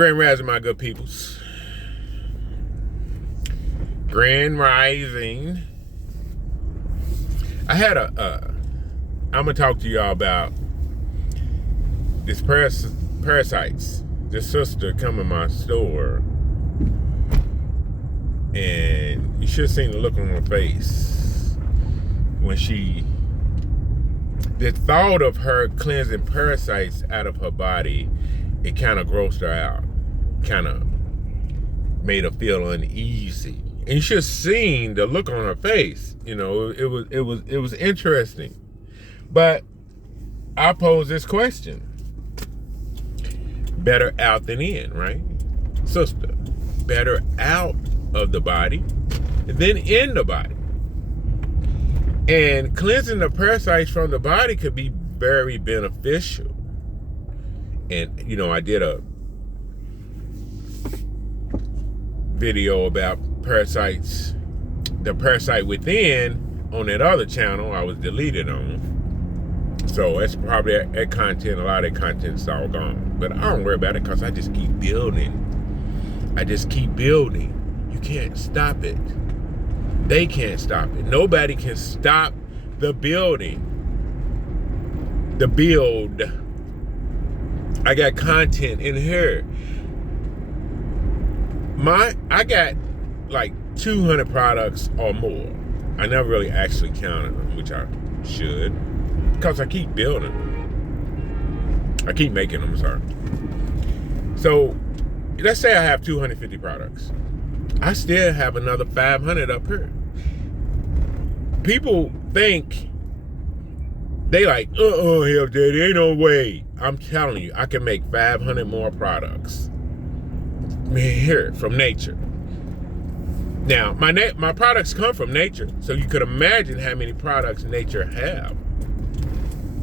Grand Rising, my good peoples. Grand Rising. I had I'm gonna talk to y'all about this parasites. This sister come in my store, and you should have seen the look on her face when the thought of her cleansing parasites out of her body, it kind of grossed her out, kind of made her feel uneasy. And you should have seen the look on her face. You know, it was interesting. But I pose this question: better out than in, right? Sister, better out of the body than in the body. And cleansing the parasites from the body could be very beneficial. And, you know, I did a video about parasites, the parasite within, on that other channel I was deleted on. So that's probably that content, a lot of that content's all gone. But I don't worry about it because I just keep building. I just keep building. You can't stop it. They can't stop it. Nobody can stop the building. The build. I got content in here. I got like 200 products or more. I never really actually counted them, which I should, because I keep building. I keep making them, sorry. So let's say I have 250 products. I still have another 500 up here. People think, they like, hell, daddy, ain't no way. I'm telling you, I can make 500 more products here from nature. Now, my products come from nature, so you could imagine how many products nature have.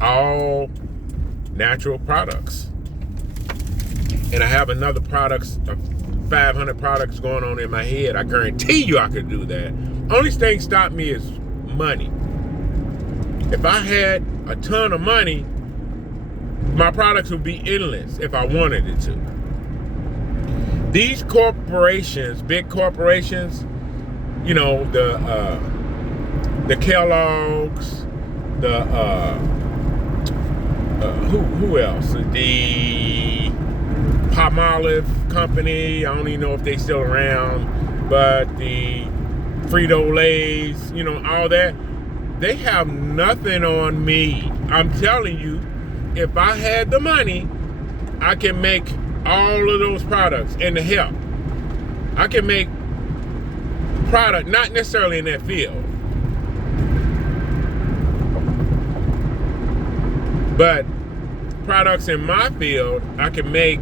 All natural products. And I have another 500 products going on in my head. I guarantee you I could do that. Only thing stop me is money. If I had a ton of money, my products would be endless if I wanted it to. These corporations, big corporations, you know, the Kellogg's, the who else? The Palmolive company. I don't even know if they still around, but the Frito-Lays, you know, all that. They have nothing on me. I'm telling you, if I had the money, I can make all of those products and the help. I can make product, not necessarily in that field, but products in my field, I can make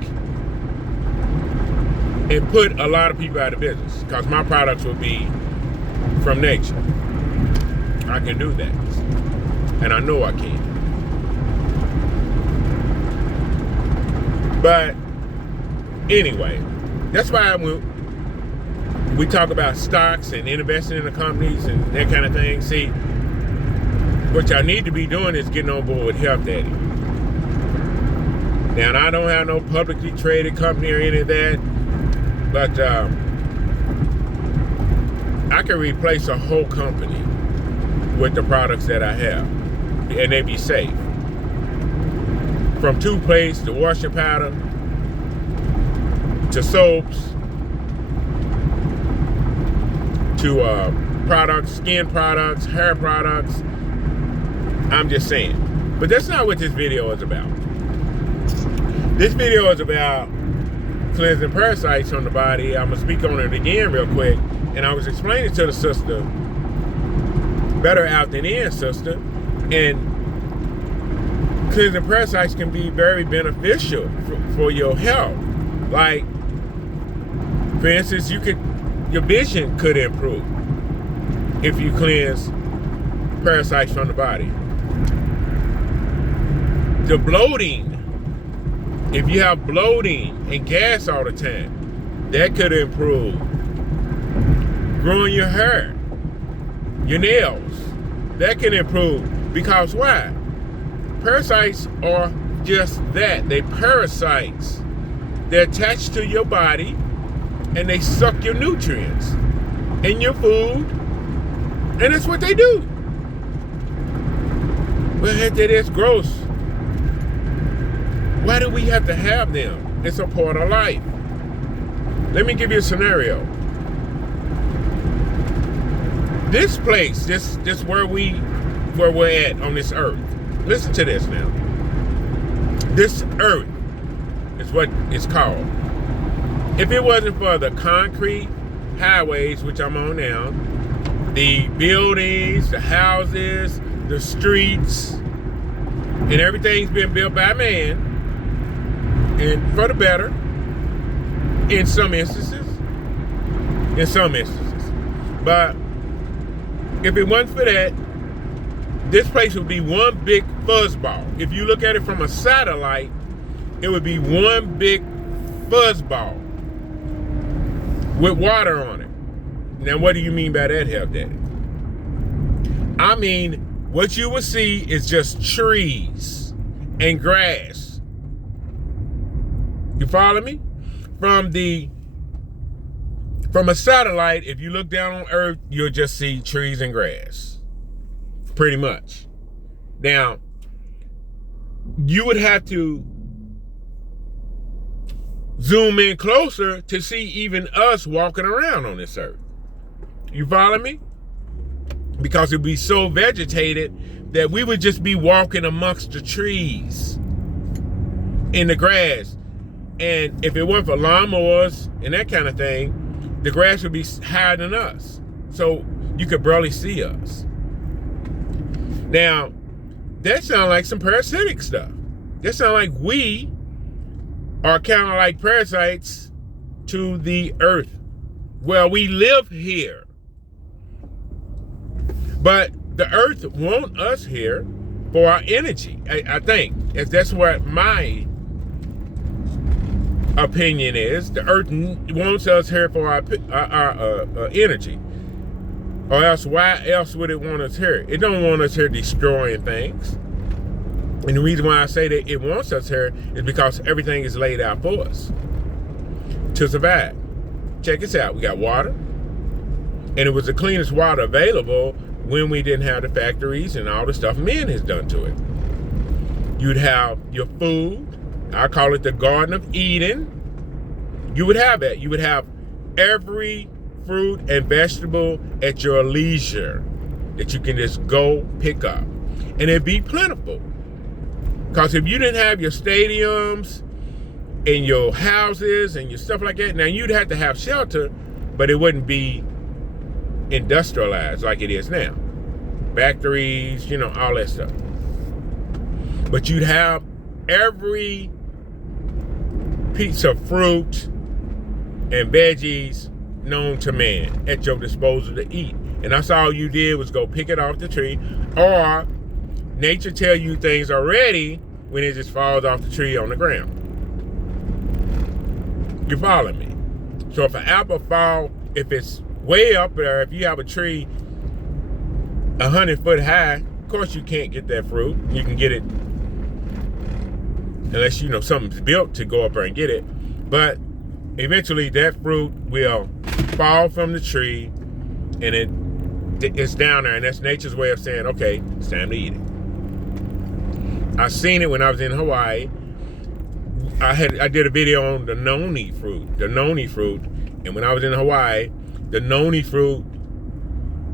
and put a lot of people out of business because my products will be from nature. I can do that, and I know I can. But anyway, that's why when we talk about stocks and investing in the companies and that kind of thing, see, what y'all need to be doing is getting on board with Health Daddy. Now, I don't have no publicly traded company or any of that, but I can replace a whole company with the products that I have, and they be safe. From toothpaste to washing powder to soaps to products, skin products, hair products. I'm just saying. But that's not what this video is about. This video is about cleansing parasites from the body. I'm going to speak on it again real quick. And I was explaining to the sister, better out than in, sister. And cleansing parasites can be very beneficial for your health. Like, for instance, your vision could improve if you cleanse parasites from the body. The bloating, if you have bloating and gas all the time, that could improve. Growing your hair, your nails, that can improve. Because why? Parasites are just that. They parasites. They're attached to your body, and they suck your nutrients in your food, and that's what they do. Well, that's gross. Why do we have to have them? It's a part of life. Let me give you a scenario. This place, this where we're at on this earth. Listen to this now. This earth is what it's called. If it wasn't for the concrete highways, which I'm on now, the buildings, the houses, the streets, and everything's been built by man, and for the better, in some instances. But if it wasn't for that, this place would be one big fuzzball. If you look at it from a satellite, it would be one big fuzzball with water on it. Now, what do you mean by that, Health Daddy? I mean, what you will see is just trees and grass. You follow me? From a satellite, if you look down on Earth, you'll just see trees and grass. Pretty much. Now, you would have to zoom in closer to see even us walking around on this earth. You follow me? Because it'd be so vegetated that we would just be walking amongst the trees in the grass. And if it weren't for lawnmowers and that kind of thing, the grass would be higher than us. So you could barely see us. Now, that sounds like some parasitic stuff. That sounds like we are kind of like parasites to the earth. Well, we live here. But the earth wants us here for our energy, I think. That's what my opinion is. The earth wants us here for our energy. Or else, why else would it want us here? It don't want us here destroying things. And the reason why I say that it wants us here is because everything is laid out for us to survive. Check this out. We got water. And it was the cleanest water available when we didn't have the factories and all the stuff man has done to it. You'd have your food. I call it the Garden of Eden. You would have that. You would have every fruit and vegetable at your leisure that you can just go pick up. And it'd be plentiful. Because if you didn't have your stadiums and your houses and your stuff like that, now you'd have to have shelter, but it wouldn't be industrialized like it is now. Factories, all that stuff. But you'd have every piece of fruit and veggies known to man at your disposal to eat. And that's all you did was go pick it off the tree, or nature tell you things are ready when it just falls off the tree on the ground. You follow me? So if an apple fall, if it's way up there, if you have a tree 100 foot high, of course you can't get that fruit. You can get it unless something's built to go up there and get it. But eventually that fruit will fall from the tree, and it's down there, and that's nature's way of saying, okay, it's time to eat it. I seen it when I was in Hawaii. I did a video on the noni fruit, and when I was in Hawaii, the noni fruit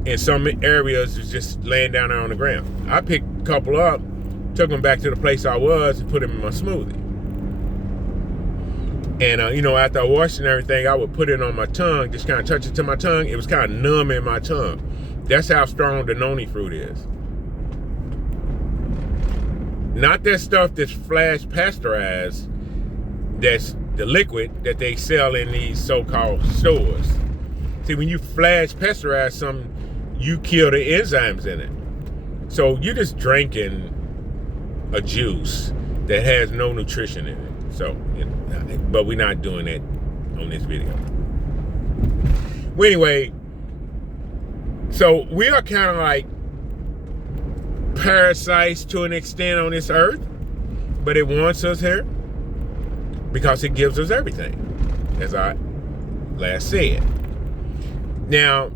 in some areas is just laying down there on the ground. I picked a couple up, took them back to the place I was, and put them in my smoothie. And, after I washed and everything, I would put it on my tongue, just kind of touch it to my tongue. It was kind of numb in my tongue. That's how strong the noni fruit is. Not that stuff that's flash pasteurized, that's the liquid that they sell in these so-called stores. See, when you flash pasteurize something, you kill the enzymes in it. So you're just drinking a juice that has no nutrition in it. So, but we're not doing that on this video. Well, anyway, so we are kind of like parasites to an extent on this earth, but it wants us here. because it gives us everything, as I last said. Now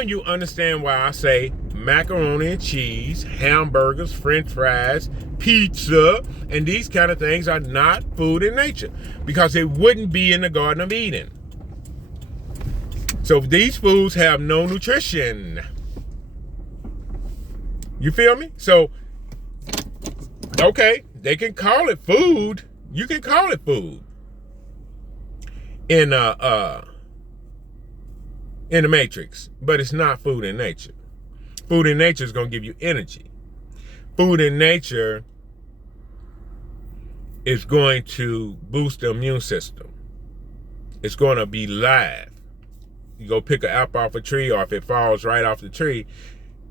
you understand why I say macaroni and cheese, hamburgers, french fries, pizza, and these kind of things are not food in nature, because it wouldn't be in the Garden of Eden. So these foods have no nutrition. You feel me? So, okay, they can call it food. You can call it food in the Matrix, but it's not food in nature. Food in nature is going to give you energy. Food in nature is going to boost the immune system. It's going to be live. You go pick an apple off a tree, or if it falls right off the tree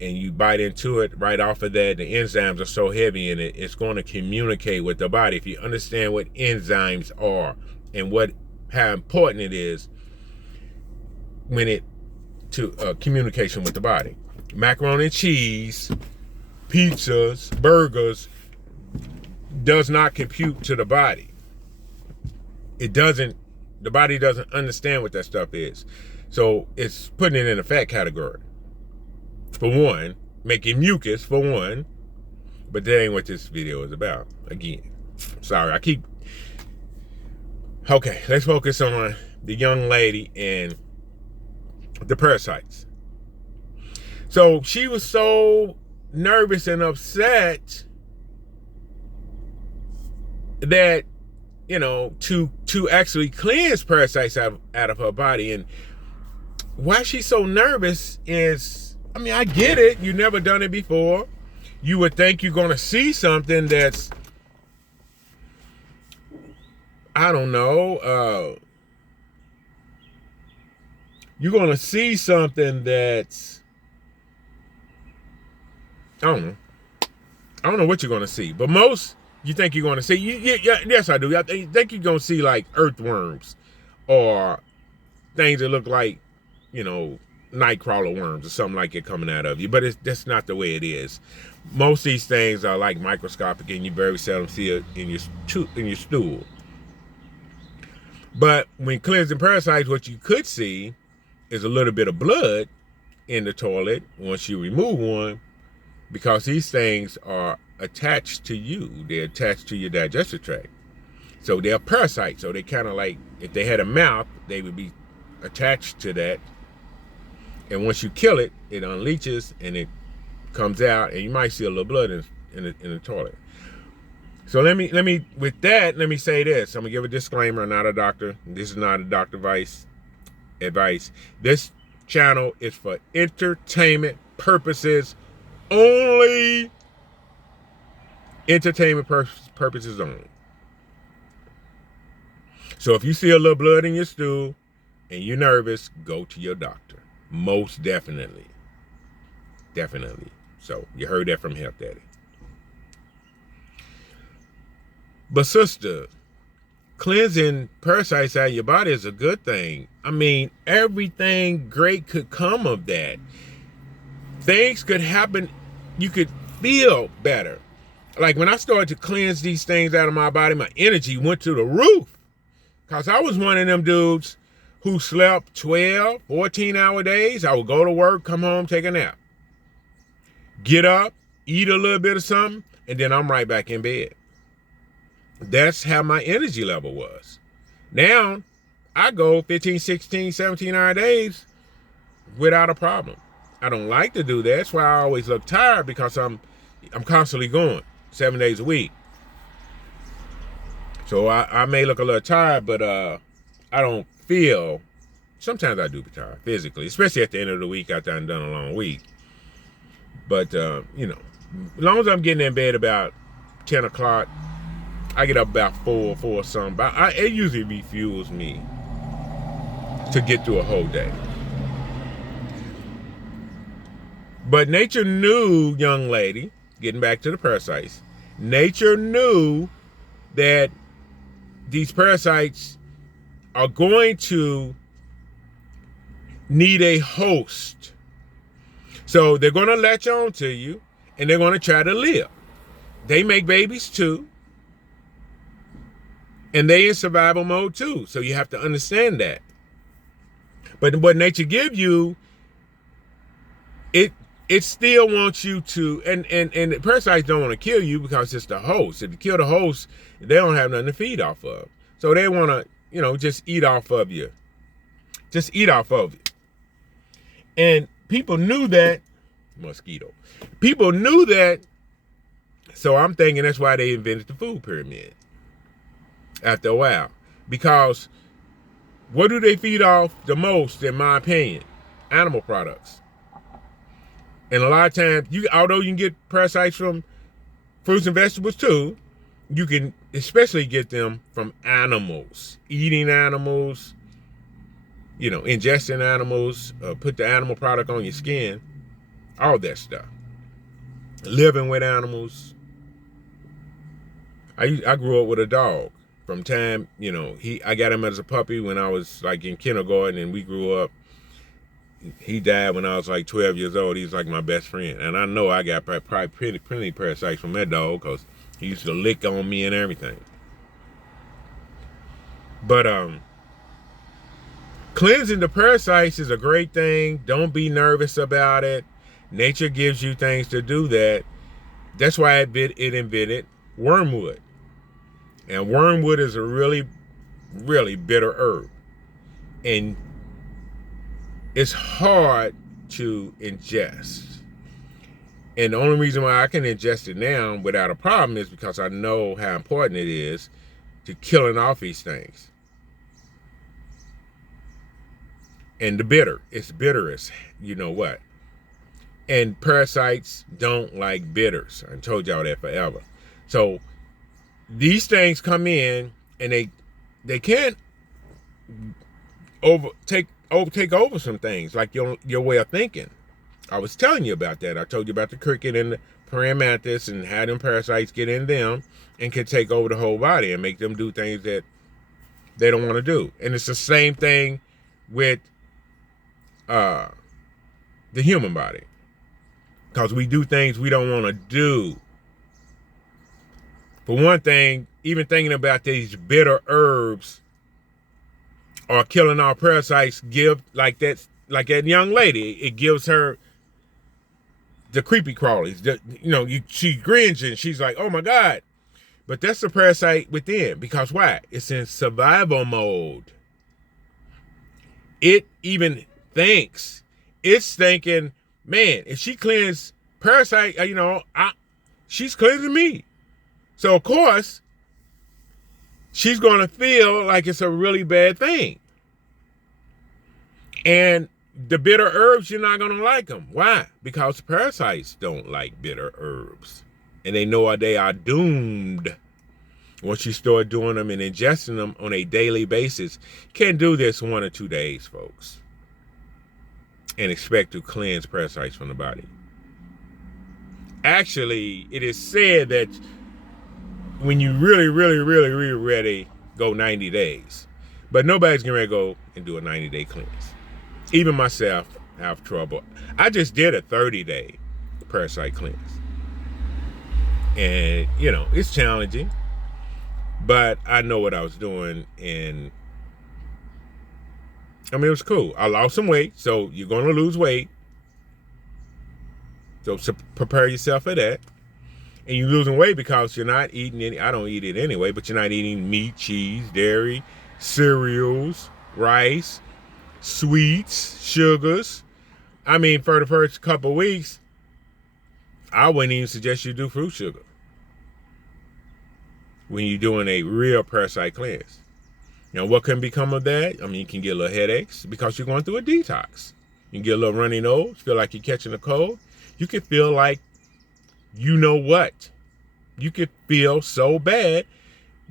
and you bite into it right off of that, the enzymes are so heavy in it, it's going to communicate with the body. If you understand what enzymes are and how important it is when it to communication with the body. Macaroni and cheese, pizzas, burgers does not compute to the body. It doesn't. The body doesn't understand what that stuff is. So it's putting it in a fat category. For one, making mucus for one, but that ain't what this video is about. Again, sorry, okay, let's focus on the young lady and the parasites. So she was so nervous and upset that, to actually cleanse parasites out of her body. And why she's so nervous is, I get it. You never done it before. You would think you're going to see something that's, I don't know, you're going to see something that's, I don't know what you're going to see, but most you think you're going to see, yes I do. I think you're going to see like earthworms or things that look like, nightcrawler worms or something like it coming out of you, but that's not the way it is. Most of these things are like microscopic, and you very seldom see it in your stool. But when cleansing parasites, what you could see is a little bit of blood in the toilet once you remove one, because these things are attached to you. They're attached to your digestive tract. So they're parasites. So they kind of like, if they had a mouth, they would be attached to that. And once you kill it, it unleashes and it comes out, and you might see a little blood in the toilet. So let me say this. I'm gonna give a disclaimer. I'm not a doctor. This is not a doctor advice. This channel is for entertainment purposes only. Entertainment purposes only. So if you see a little blood in your stool and you're nervous, go to your doctor. Most definitely. Definitely. So you heard that from Health Daddy. But sister, cleansing parasites out of your body is a good thing. Everything great could come of that. Things could happen. You could feel better. Like when I started to cleanse these things out of my body, my energy went to the roof. Because I was one of them dudes who slept 12, 14-hour days. I would go to work, come home, take a nap. Get up, eat a little bit of something, and then I'm right back in bed. That's how my energy level was. Now, I go 15, 16, 17-hour days without a problem. I don't like to do that. That's why I always look tired, because I'm constantly going 7 days a week. So I may look a little tired, but I don't feel, sometimes I do be tired physically, especially at the end of the week after I've done a long week. But, as long as I'm getting in bed about 10 o'clock, I get up about 4 something. But it usually refuels me to get through a whole day. But nature knew, young lady, getting back to the parasites, nature knew that these parasites are going to need a host. So they're going to latch on to you, and they're going to try to live. They make babies too. And they in survival mode too. So you have to understand that. But what nature gives you, it still wants you to, and the parasites don't want to kill you because it's the host. If you kill the host, they don't have nothing to feed off of. So they want to, just eat off of you. Just eat off of you. And people knew that, mosquito. People knew that, so I'm thinking that's why they invented the food pyramid after a while. Because what do they feed off the most, in my opinion? Animal products. And a lot of times, although you can get parasites from fruits and vegetables too, you can especially get them from animals. Eating animals, ingesting animals, put the animal product on your skin, all that stuff. Living with animals. I grew up with a dog. From time, I got him as a puppy when I was like in kindergarten, and we grew up. He died when I was like 12 years old. He's like my best friend. And I know I got probably plenty parasites from that dog because he used to lick on me and everything. But cleansing the parasites is a great thing. Don't be nervous about it. Nature gives you things to do that. That's why it invented wormwood. And wormwood is a really, really bitter herb. And it's hard to ingest. And the only reason why I can ingest it now without a problem is because I know how important it is to killing off these things. And it's bitter as you know what. And parasites don't like bitters. I told y'all that forever. So these things come in and they can't take over some things, like your way of thinking. I was telling you about that. I told you about the cricket and the praying mantis and how them parasites get in them and can take over the whole body and make them do things that they don't want to do. And it's the same thing with the human body, because we do things we don't want to do. For one thing, even thinking about these bitter herbs or killing our parasites give like that young lady. It gives her the creepy crawlies. She grins and she's like, oh my God. But that's the parasite within. Because why? It's in survival mode. It even thinks. It's thinking, man, if she cleans parasite, she's cleansing me. So of course, she's going to feel like it's a really bad thing. And the bitter herbs, you're not going to like them. Why? Because parasites don't like bitter herbs. And they know they are doomed once you start doing them and ingesting them on a daily basis. You can't do this 1 or 2 days, folks, and expect to cleanse parasites from the body. Actually, it is said that when you really, really, really, really ready, go 90 days. But nobody's going to go and do a 90-day cleanse. Even myself, I have trouble. I just did a 30-day parasite cleanse. And, it's challenging. But I know what I was doing. And, it was cool. I lost some weight. So you're going to lose weight. So prepare yourself for that. And you're losing weight because you're not eating any, I don't eat it anyway, but you're not eating meat, cheese, dairy, cereals, rice, sweets, sugars. For the first couple of weeks, I wouldn't even suggest you do fruit sugar when you're doing a real parasite cleanse. Now, what can become of that? You can get a little headaches because you're going through a detox. You can get a little runny nose, feel like you're catching a cold. You can feel like you know what. You could feel so bad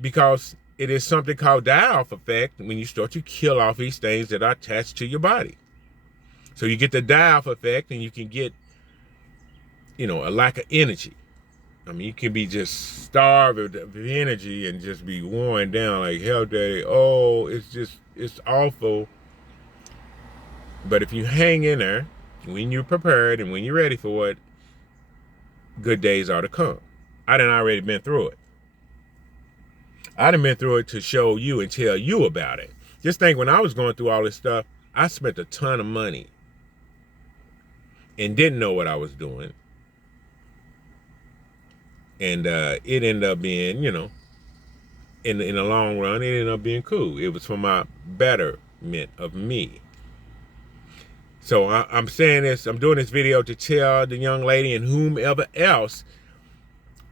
because it is something called die-off effect when you start to kill off these things that are attached to your body. So you get the die-off effect and you can get, a lack of energy. You can be just starved of energy and just be worn down like hell day. Oh, it's awful. But if you hang in there, when you're prepared and when you're ready for it, good days are to come. I done already been through it. I done been through it to show you and tell you about it. Just think, when I was going through all this stuff, I spent a ton of money and didn't know what I was doing. And it ended up being, in the long run, it ended up being cool. It was for my betterment of me. So I'm saying this, I'm doing this video to tell the young lady and whomever else,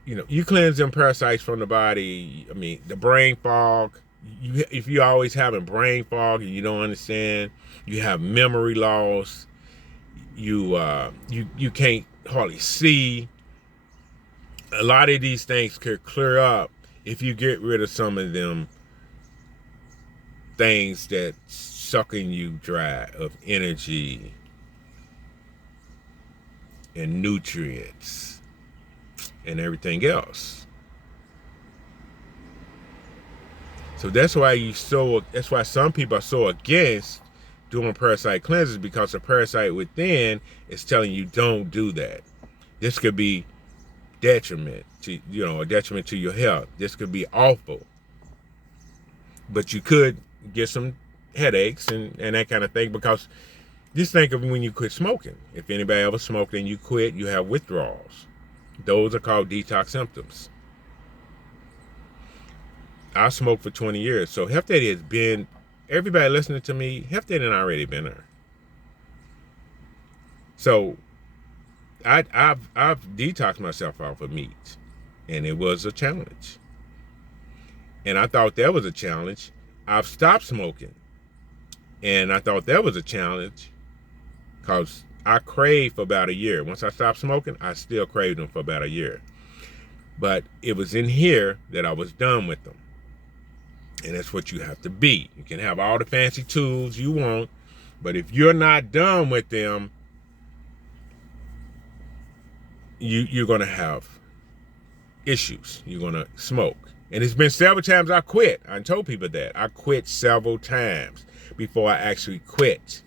you cleanse them parasites from the body. I mean, the brain fog. If you're always having brain fog and you don't understand, you have memory loss. You can't hardly see. A lot of these things could clear up if you get rid of some of them things that sucking you dry of energy and nutrients and everything else. So that's why some people are so against doing parasite cleanses, because the parasite within is telling you don't do that. This could be detriment to a detriment to your health. This could be awful. But you could get some headaches and that kind of thing, because just think of when you quit smoking. If anybody ever smoked and you quit, you have withdrawals. Those are called detox symptoms. I smoked for 20 years, so Health Daddy has been, everybody listening to me, Health Daddy and I already been there. So I've detoxed myself off of meat, and it was a challenge. And I thought that was a challenge. I've stopped smoking, and I thought that was a challenge, because I craved for about a year. Once I stopped smoking, I still craved them for about a year. But it was in here that I was done with them. And that's what you have to be. You can have all the fancy tools you want, but if you're not done with them, you're going to have issues. You're going to smoke. And it's been several times I quit. I told people that. I quit several times before I actually quit.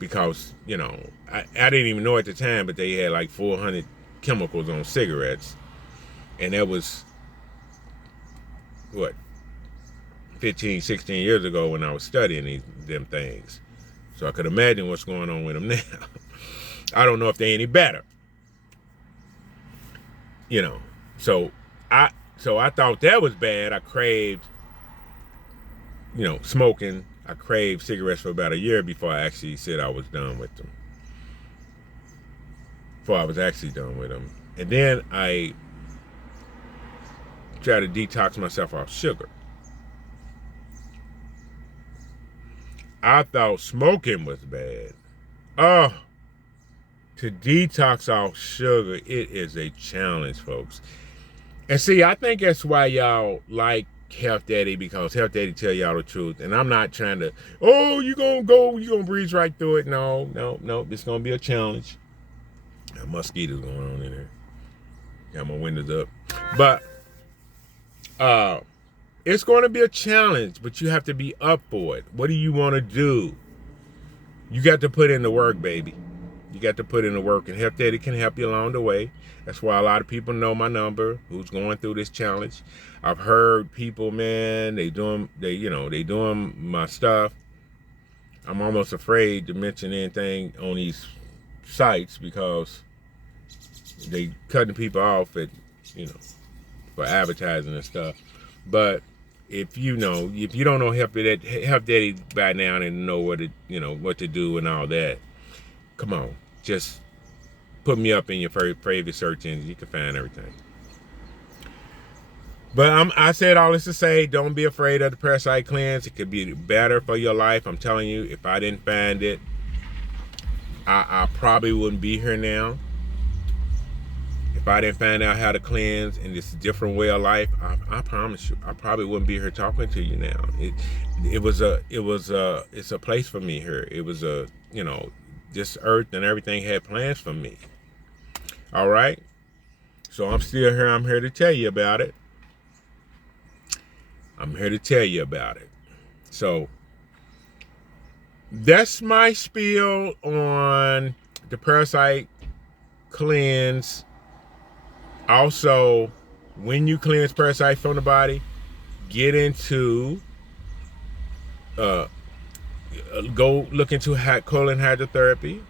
Because, I didn't even know at the time, but they had like 400 chemicals on cigarettes. And that was, 15, 16 years ago when I was studying them things. So I could imagine what's going on with them now. I don't know if they're any better. So I thought that was bad. I craved, smoking. I craved cigarettes for about a year before I actually said I was done with them. Before I was actually done with them. And then I tried to detox myself off sugar. I thought smoking was bad. Oh, to detox off sugar, it is a challenge, folks. And see, I think that's why y'all like Health Daddy, because Health Daddy tell y'all the truth. And I'm not trying to, you're going to breeze right through it. No. It's going to be a challenge. Got mosquitoes going on in there. Got my windows up. But it's going to be a challenge, but you have to be up for it. What do you want to do? You got to put in the work, baby. You got to put in the work, and Health Daddy can help you along the way. That's why a lot of people know my number who's going through this challenge. I've heard people, man, they doing my stuff. I'm almost afraid to mention anything on these sites, because they cutting people off at, for advertising and stuff. But if you don't know Health Daddy by now and know what to do and all that, come on, just put me up in your favorite search engine. You can find everything. But I said all this to say, don't be afraid of the parasite cleanse. It could be better for your life. I'm telling you, if I didn't find it, I probably wouldn't be here now. If I didn't find out how to cleanse in this different way of life, I promise you, I probably wouldn't be here talking to you now. It's a place for me here. It was this earth and everything had plans for me. All right. So I'm still here. I'm here to tell you about it. So that's my spiel on the parasite cleanse. Also, when you cleanse parasites from the body, get into, go look into colon hydrotherapy,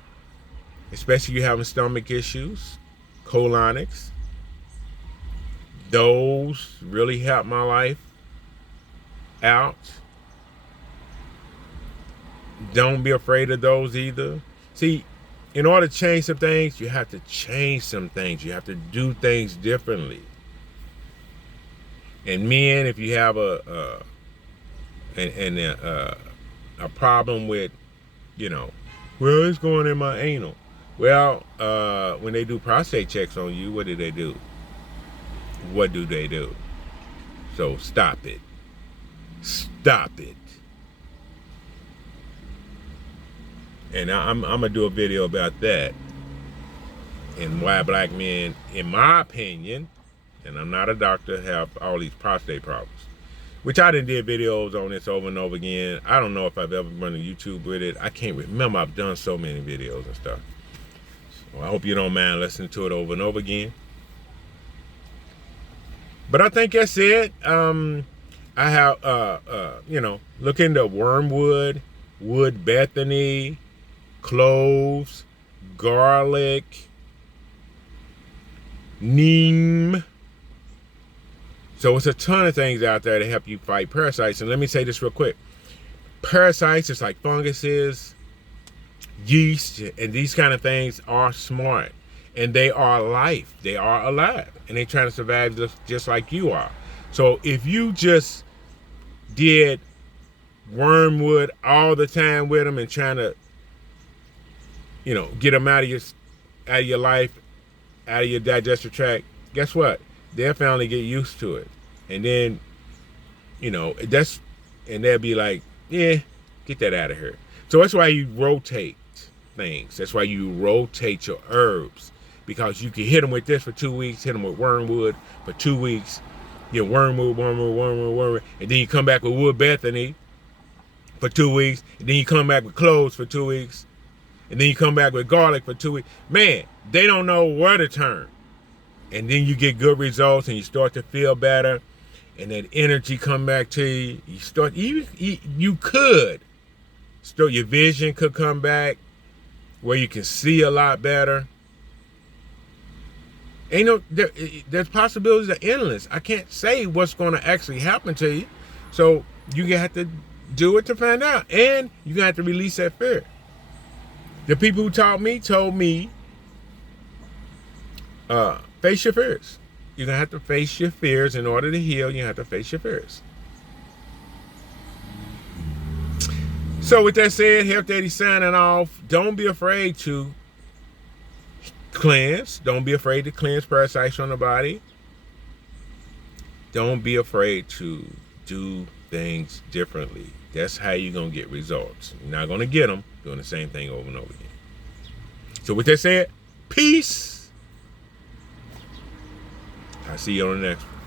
especially if you're having stomach issues, colonics. Those really helped my life out. Don't be afraid of those either. See, in order to change some things, you have to change some things. You have to do things differently. And men, if you have a problem with, well, it's going in my anal. Well, when they do prostate checks on you, what do they do? What do they do? So stop it. Stop it. And I'm going to do a video about that and why black men, in my opinion, and I'm not a doctor, have all these prostate problems. Which I done did videos on this over and over again. I don't know if I've ever run a YouTube with it. I can't remember. I've done so many videos and stuff. So I hope you don't mind listening to it over and over again. But I think that's it. I have, look into wormwood, wood Bethany, cloves, garlic, neem. So it's a ton of things out there to help you fight parasites. And let me say this real quick. Parasites, just like funguses, yeast, and these kind of things are smart. And they are life. They are alive. And they're trying to survive just like you are. So if you just did wormwood all the time with them and trying to, get them out of your life, out of your digestive tract, guess what? They'll finally get used to it. And then, and they'll be like, yeah, get that out of here. So that's why you rotate things. That's why you rotate your herbs. Because you can hit them with this for 2 weeks, hit them with wormwood for 2 weeks, wormwood, and then you come back with wood Bethany for 2 weeks, and then you come back with cloves for 2 weeks, and then you come back with garlic for 2 weeks. Man, they don't know where to turn. And then you get good results, and you start to feel better, and that energy come back to you. You could start, your vision could come back, where you can see a lot better. There's possibilities are endless. I can't say what's going to actually happen to you. So you have to do it to find out. And you have to release that fear. The people who told me, face your fears. You're going to have to face your fears in order to heal. You have to face your fears. So with that said, Health Daddy signing off. Don't be afraid to cleanse. Don't be afraid to cleanse parasites from the body. Don't be afraid to do things differently. That's how you're going to get results. You're not going to get them doing the same thing over and over again. So with that said, peace. I'll see you on the next one.